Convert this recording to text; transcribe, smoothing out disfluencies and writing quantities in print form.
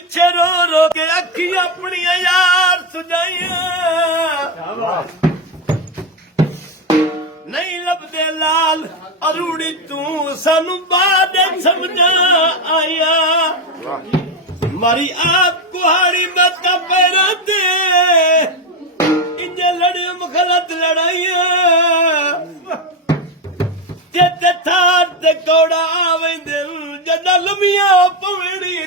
ਪਿੱਛੇ ਰੋ ਰੋ ਕੇ ਅੱਖੀਆਂ ਆਪਣੀਆਂ ਯਾਰ ਸੁਝਾਈਆਂ ਨਹੀਂ ਲੱਭਦੇ ਲਾਲ ਅਰੂੜੀ ਤੂੰ ਸਾਨੂੰ ਬਾਅਦ ਸਮਝਾ ਆਇਆ ਮਾਰੀ ਆਪ ਕੁਹਾੜੀ ਮਤ ਪੈਰਾਂ ਤੇ ਇੰਨੇ ਲੜੇ ਮੁਖਲਤ ਲੜਾਈਆਂ ਤੇ ਥਾਰ ਤੇ ਕੋੜਾ ਆਵੇਂ ਦਿਲ ਜਦ ਲੰਮੀਆਂ ਪਵੜੀ